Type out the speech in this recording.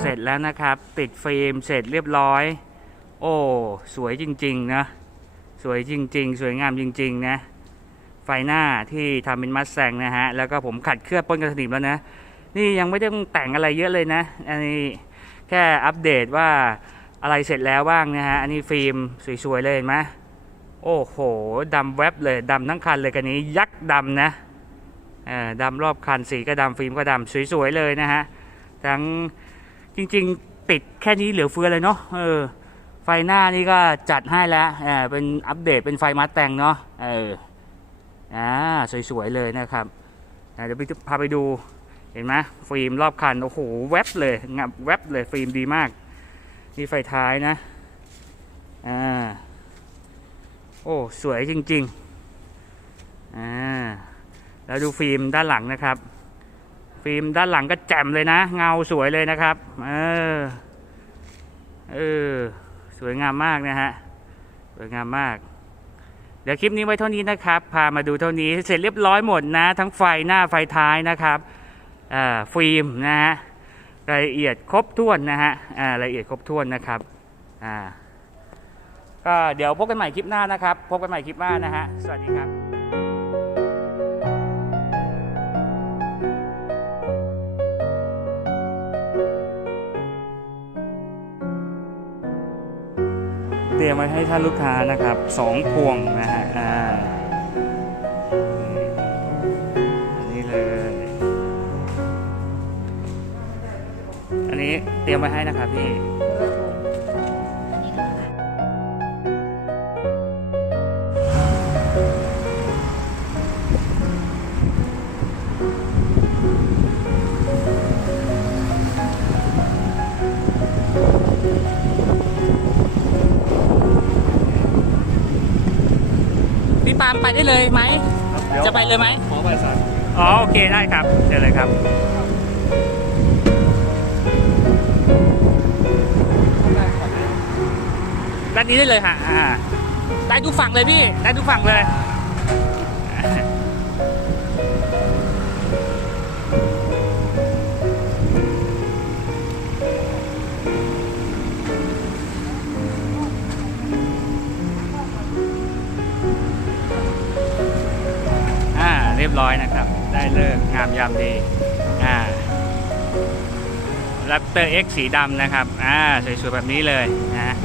เสร็จแล้วนะครับ ติดฟิล์มเสร็จเรียบร้อย โอ้สวยจริงๆนะ สวยจริง ๆ สวยงามจริง ๆ นะ ไฟหน้าที่ทำเป็นมัสแซงนะฮะ แล้วก็ผมขัดเคลือบป้นกระสนิมแล้วนะ นี่ยังไม่ต้องแต่งอะไรเยอะเลยนะ อันนี้แค่อัปเดตว่าอะไรเสร็จแล้วบ้างนะฮะ อันนี้ฟิล์มสวยๆเลยเห็นไหมโอ้โหดำแวบเลยดำทั้งคันเลยกันนี้ยักษ์ดำนะเออดำรอบคันสีก็ดำฟิล์มก็ดำสวยๆเลยนะฮะ ทั้ง จริงๆ ติดแค่นี้เหลือเฟือเลยเนาะเออไฟหน้านี่ก็จัดให้แล้วเออเป็นอัปเดตเป็นไฟมาแต่งเนาะเอออ่าสวยๆเลยนะครับเดี๋ยวไปพาไปดูเห็นไหมฟิล์มรอบคันโอ้โหแวบเลยงับแวบเลยฟิล์มดีมากนี่ไฟท้ายนะอ่าโอ้สวยจริงๆอ่าแล้วดูฟิล์มด้านหลังนะครับ ฟิล์มด้านหลังก็แจ่มเลยนะ เงาสวยเลยนะครับ เออ เออ สวยงามมากนะฮะ สวยงามมาก เดี๋ยวคลิปนี้ไว้เท่านี้นะครับ พามาดูเท่านี้ เสร็จเรียบร้อยหมดนะ ทั้งไฟหน้าไฟท้ายนะครับอ่าฟิล์มนะฮะ รายละเอียดครบถ้วนนะฮะอ่ารายละเอียดครบถ้วนนะครับ อ่า ก็เดี๋ยวพบกันใหม่คลิปหน้านะครับ พบกันใหม่คลิปหน้านะฮะ สวัสดีครับ เตรียมไว้ให้ท่านลูกค้านะครับสองพวงนะฮะอ่าอันนี้เลย อันนี้เตรียมไว้ให้นะครับพี่ พี่ปาล์มไปได้เลยไหม จะไปเลยไหม ขอไปสามอ๋อโอเคได้ครับเชิญเลยครับ ด้านนี้ได้เลยฮะอ่าได้ทุกฝั่งเลยพี่ ได้ทุกฝั่งเลย ยบร้อยนะครับ ได้เลิกงามยามดีอ่าลัปเตอร์ X สีดำนะครับอ่าสวยๆแบบนี้เลยนะ